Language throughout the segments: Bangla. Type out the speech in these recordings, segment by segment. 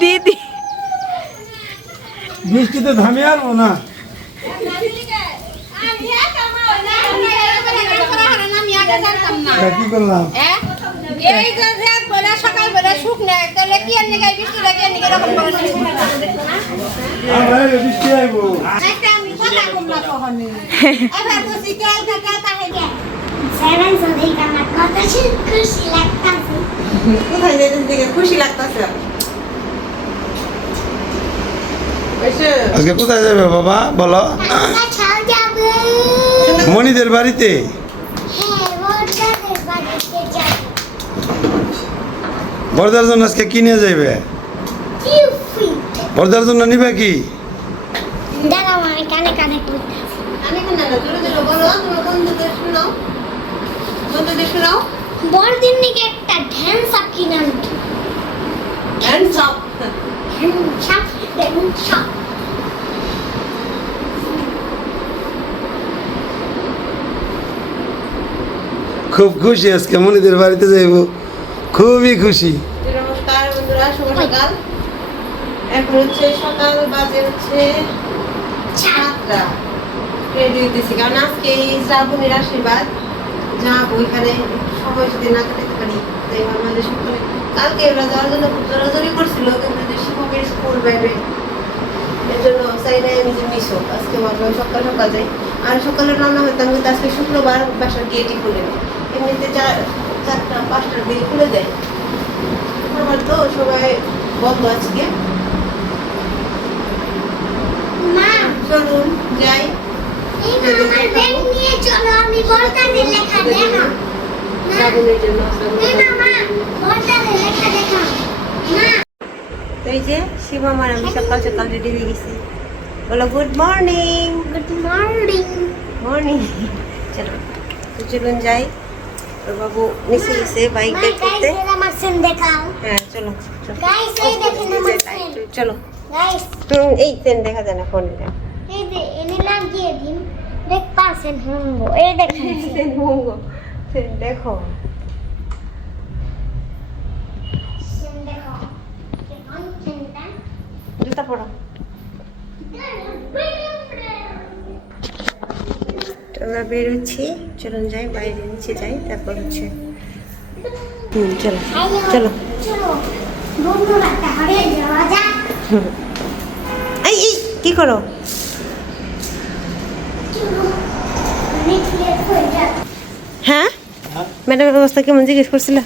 দিদি। বৃষ্টিতে থামে আর না। কি করলাম? এই যে বেলা সকাল বেলা শুক নেয় তাহলে কি আর নিগাই বৃষ্টিটা কি নিগাই এরকম করে আমরা বৃষ্টি আইবো। একটা আমি কথা কম না কখনই এবার বসি কাল কাল কাহে গে Seven Sunday আমার কত খুশি লাগতাছে? কোথায় থেকে খুশি লাগতেছে? আজকে কোথায় যাবে বাবা? বলো। মনিদের বাড়িতে? হ্যাঁ যাবে। বরদার জন্য আজকে কি নিয়ে যাইবে? টিউফি বরদার জন্য নিবে কি? বড়দিন নাকি একটা ড্যান্স আপ কিনে আনতো হ্যান্ডস আপ আপ খুব খুশি আজকে মনিদের বাড়িতে যাইব। খুবই খুশি। নমস্কার বন্ধুরা শুভ সকাল এখন হচ্ছে সকাল বাজে হচ্ছে সাতটা। রেডি হইতেছি কারণ আজকে এই শ্রাবণের আশীর্বাদ। যা ওইখানে সময় যদি না কাটাতে পারি তাই আমাদের সকলে কালকে ওরা যাওয়ার জন্য খুব জোরাজোরি করছিল কিন্তু স্কুল বাইরে জন্য চাই নাই আমি যে মিস হোক আজকে ভাবলাম সকাল সকাল যাই। আর সকালে রান্না হইতাম কিন্তু আজকে শুক্রবার বাসার গেটই খুলে নেই এমনিতে চার চারটা পাঁচটার দিকে খুলে দেয়। আমার তো সবাই বন্ধ আজকে। চলুন যাই। শ্রাবণের জন্য তো এই যে শিব আমার আমি সকাল সকাল রেডি হয়ে গেছি। বলো good morning good morning morning চলো তো চলুন যাই। ওর বাবু নিচে গেছে বাইক বের করতে। সেন হ্যাঁ চলো চলো। গাইস এই সেন দেখা যায় না ফোনে এই যে এনে লাগিয়ে দিন। দেখ পাশেন হুঙ্গো এই দেখেন। তেন মঙ্গো তেন দেখো সেন দেখো কেমন সেনটা জুতা তো আমরা বের হচ্ছি চলুন যাই, বাইরে নিচে যাই, তারপর হচ্ছে হুম, চলো চলো। এই এই, কি করো? হ্যাঁ? ম্যাডামের অবস্থা কেমন জিজ্ঞেস করছিল?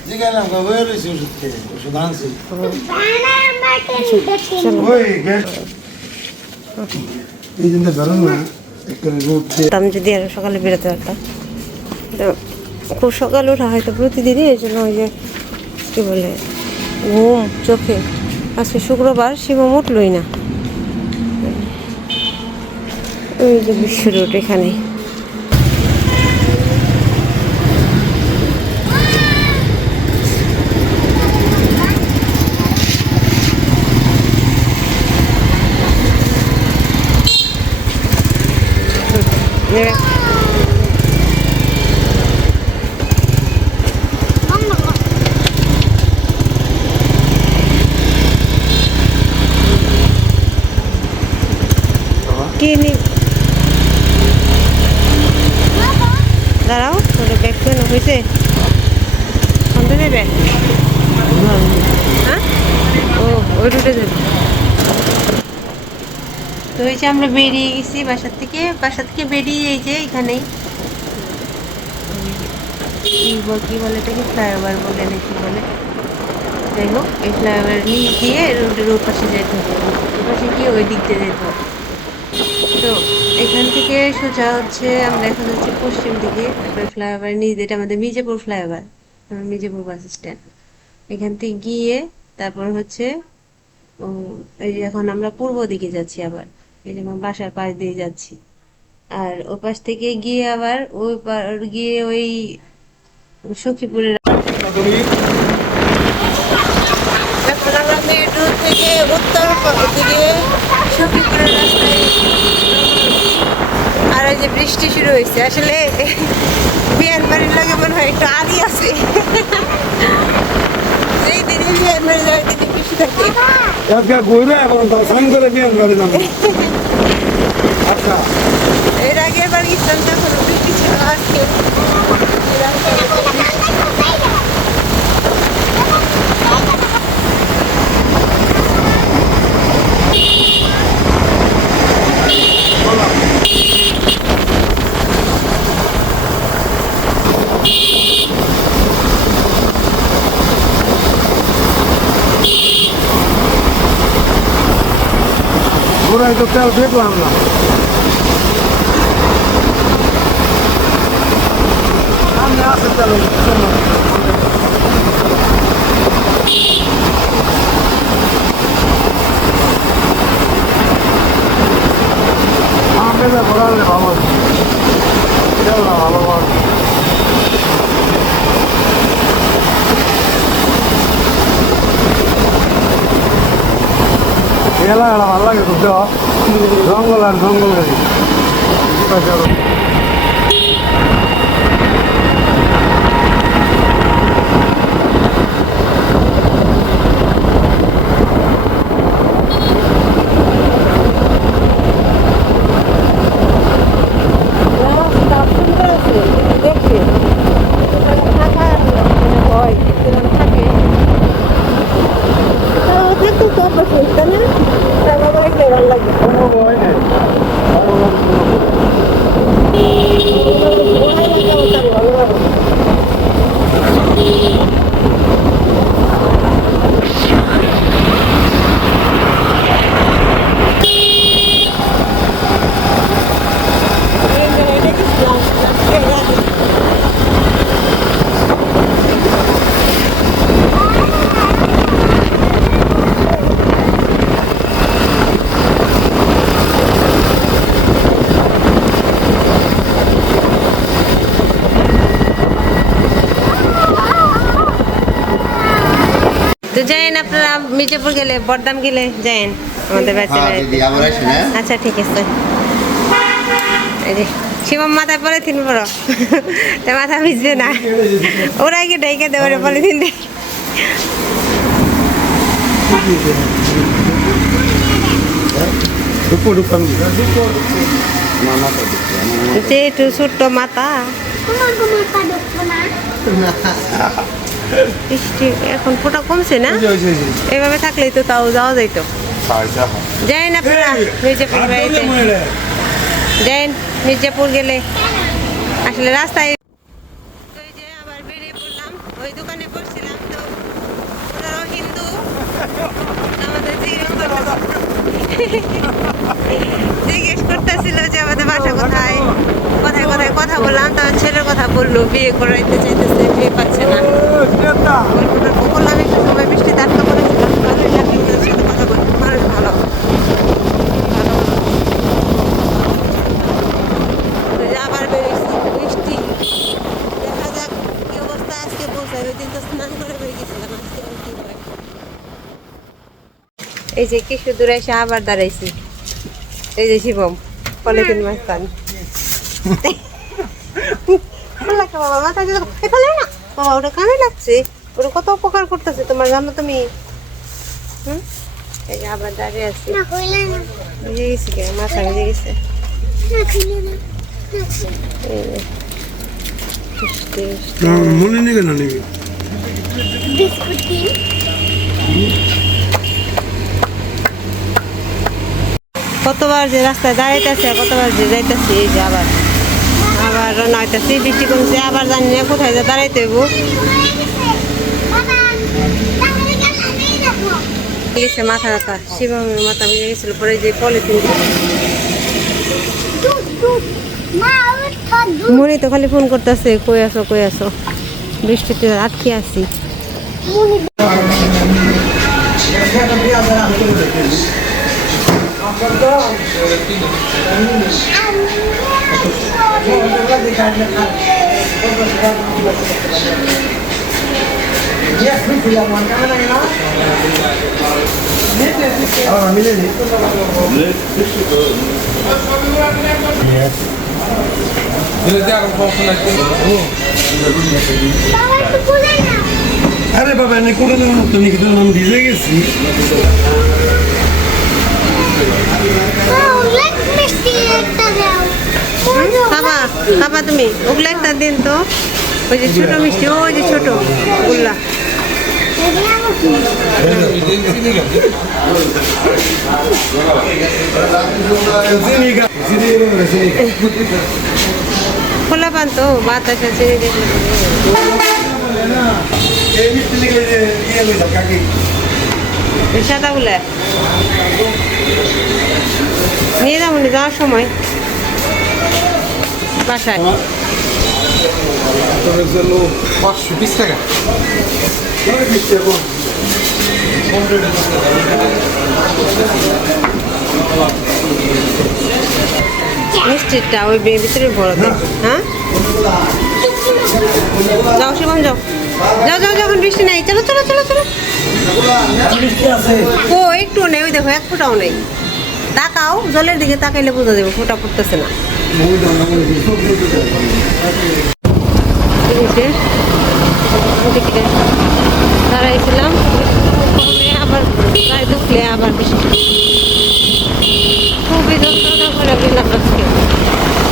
যদি আরও সকালে বেরোতে পারতাম। তো খুব সকালে ওঠা হয়তো প্রতিদিনই এই জন্য ওই যে কী বলে ঘুম চোখে। আজকে শুক্রবার শিবম উঠলই না। ওই যে বিশ্ব রোড এখানে কি নি দাঁড়াও ওটা ব্যাগ কেন হয়েছে? শুনতে নেবে? হ্যাঁ? ও ওই রুটে যাবে। তো এই যে আমরা বেরিয়ে গেছি বাসার থেকে। বাসা থেকে বেরিয়ে এই যে এখানেই। কি বল- এটাকে? ফ্লাইওভার বলে নাকি বলে? যাই হোক এই ফ্লাইওভার নিচ দিয়ে রোডের ওই পাশে যেতে হবে। ওই পাশে গিয়ে ওই দিক দিয়ে যেতে হবে তো থেকে সোজা হচ্ছে, আমরা এখন হচ্ছে পশ্চিম দিকে, তারপরে ফ্লাইওভার নিচ এটা আমাদের Mirzapur flyover Mirzapur bus stand. এখান থেকে গিয়ে তারপর হচ্ছে এই যে এখন আমরা পূর্ব দিকে যাচ্ছি আবার, এই যে আমার বাসার পাশ দিয়ে যাচ্ছি। আর ওই পাশ থেকে গিয়ে আবার ওই পার, গিয়ে ওই সখীপুরের থেকে উত্তর দিকে সখীপুরের রাস্তায় যে বৃষ্টি শুরু হয়েছে আসলে বিয়ার বাড়ির লাগে মনে হয় একটু আদি আছে। সেই দিনে এই যে মেরে যায় দিদি বৃষ্টি থাকে। আজকে ঘুরে এখন দর্শন করে বিয়ে করে যাব। আচ্ছা। এর আগে এবার গেছিলাম তখন বৃষ্টি ছিল আজকে। তো তেল দেখলাম না। সামনে তেল সামনে। যা ঘোরালে ভালো তেল না ভালো ভালো মেলা ভালো লাগে দেওয়া। জঙ্গল আর জঙ্গল গাড়ি রাস্তা সুন্দর আছে দেখতে ফাঁকা হয় কীরকম থাকে তাও থাকতো তো অবশ্যই তাই না তাই আমার দেখলে ভালো লাগে তো যাইন আপনারা মির্জাপুর গেলে বরদাম গেলে যাইন আমাদের বাচ্চা হ্যাঁ আসেন হ্যাঁ? আচ্ছা ঠিক আছে। শিবম মাথায় পলিথিন পড়ো তা মাথা ভিজবে না। ওরা গিয়ে ডাইকে দেবো পলিথিন দিয়ে ছোট্ট মাথা। বৃষ্টি এখন ফোটা কমছে না। এইভাবে থাকলেই তো তাও যাওয়া যাইতো যাইন আপনারা মির্জাপুর বাড়িতে। যাইন মির্জাপুর গেলে। আসলে রাস্তায় আবার বেরিয়ে পড়লাম ওই দোকানে পড়ছিলাম তো। ওনারাও হিন্দু। আমাদের জিজ্ঞেস জিজ্ঞেস করতেছিল যে আমাদের বাসা কোথায়? কোথায় কোথায় কথা বললাম তার ছেলের কথা বলল বিয়ে করাইতে চাইতেছে বিয়ে পাচ্ছে না গল্পটা বললাম একটু সময় বৃষ্টি আটকা পড়েছিলাম ভালোই লাগল ওদের সাথে কথা বলতে মানুষ ভালো ভালো তো এই যে আবার বেরিয়েছি বৃষ্টি দেখা যাক কি অবস্থা আজকে পৌঁছায় ওই দিন তো স্নান করে বেরিয়ে গেছিলাম আজকে আর কি হয় এই যে কিছু দূরে এসে আবার দাঁড়াইছি। এই যে শিবম পলিথিন মাছ পান। বাবা মাথা দিয়ে ফেলে না? বাবা ওটা কানে লাগছে। ওটা কত উপকার করতেছে তোমার জানো তুমি? হুম? এই যে আবার দাঁড়িয়ে আছি। ভিজে গেছি কে? মাথা ভিজে গেছে। মনে নেই কেন নেবে? বিস্কুট কতবার যে রাস্তায় দাঁড়াইতেছে, কতবার যে যাইতেছি, এই যে আবার আবার হইতেছি বৃষ্টি কমছে, আবার জানি না কোথায় যে দাঁড়াইতে হইব। মাথা মাথা যে পলিথিন তো খালি ফোন করতেছে, কই আসো কই আসো বৃষ্টিতে আটকে আছি মিলে নি বাবা একটু খুলে না আরে বাবা এনে করে দেবো না। তুমি কিন্তু আমি ভিজে গেছি অনেক মিষ্টি একটা দাও খাবা খাবা তুমি ওগুলো একটা দিন তো ওই যে ছোট মিষ্টি ওই যে ছোট ওগুলা। খোলা পান তো বাতাসা কাকি সাদা গুলা নিয়ে যাব যাওয়ার সময় বাসায়। পাঁচশো বিশ টাকা মিষ্টিটা ওই ভিতরে ভরো হ্যাঁ? যাও শিবম যাও। যাও যাও যখন বৃষ্টি নাই। চলো চলো চলো চলো। ও একটু নেই ওই দেখো এক ফোঁটাও নেই। তাকাও, জলের দিকে তাকাইলে বোঝা যাবে ফোটা ফুটতেছে না। আবার আবার বৃষ্টি খুবই যন্ত্রণা করে গেলাম আজকে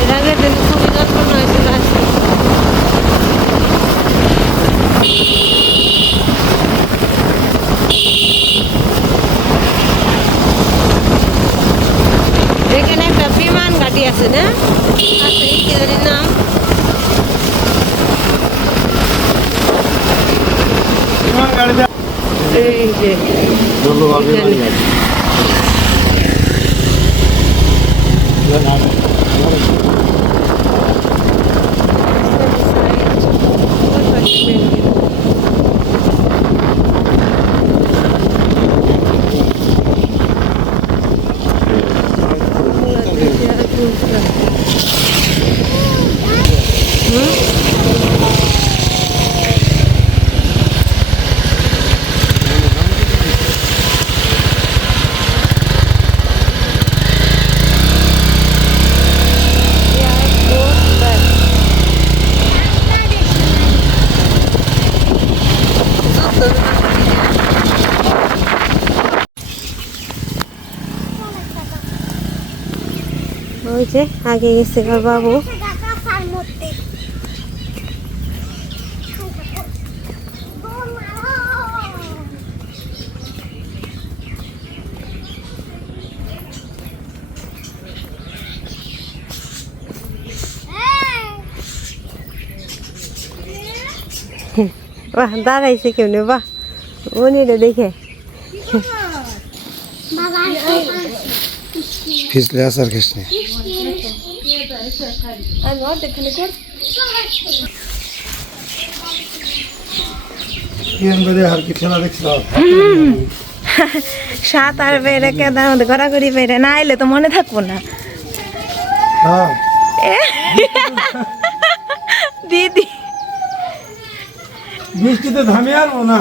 এর আগের দিন খুবই যন্ত্রণা হয়েছিল আজকে এখানে একটা গাড়ি আছে না? আচ্ছা এই কি নাম এই যে। এখানে। ওই যে আগে গেছে আমার বাবু। কাকার মধ্যে বাহ, দাঁড়াইছে কেউ নেই বাহ উনি রে দেখে বাবা ফিসলে আসার খেস নে। আর বেড়ে কেদার মধ্যে ঘোরাঘুরি বেড়ে না এলে তো মনে থাকব না। হ্যাঁ। দিদি। বৃষ্টিতে থামে আরবো না?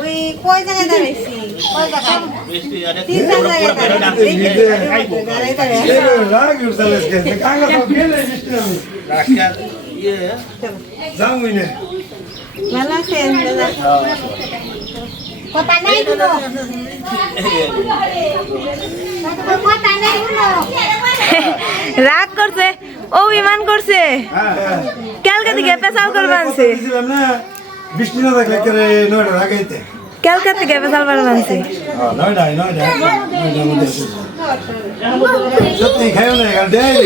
ওই কয় জায়গায় দাঁড়াইছি ওই জায়গায়। বৃষ্টি আরে তিন জায়গায় দাঁড়াইছি। ভালো আছেন দাদা কথা নাই কোনো। কথা নাই কোনো। রাগ করছে অভিমান করছে হ্যাঁ, হ্যাঁ। কালকে থেকে পেশাল করে বানছে কথা দিছিলাম না, বৃষ্টি না থাকলে কেরে নয়টা কালকে থেকে পেশাল হ্যাঁ, নয়টায় নয়টায় নয়টার মধ্যে এসেছে। সত্যি খাইও না এখানে দেয়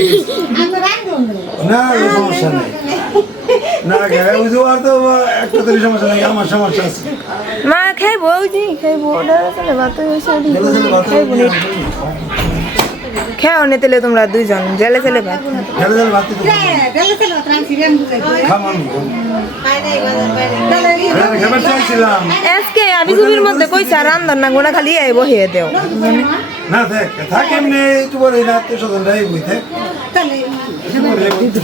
না। না সমস্যা নেই না খায় ওই আর তো একটা তৈরি সমস্যা নাকি আমার সমস্যা আছে। মা খাইবো যে খাইবো ওটা আসলে ভাত হয়েছে ওটি খাইবো খেয়াও নে তেলে তোমরা দুইজন জেলে জেলে ভাত ভাত নাই নাই আজকে আমি। ছবির মধ্যে কইছে রান্ধন না গোনা খালি আইব হিয়ে দেও। না দেখ থাকে এমনি একটু পরে না আত্মীয় স্বজনরাই বই থাক তাহলে একটু পরে।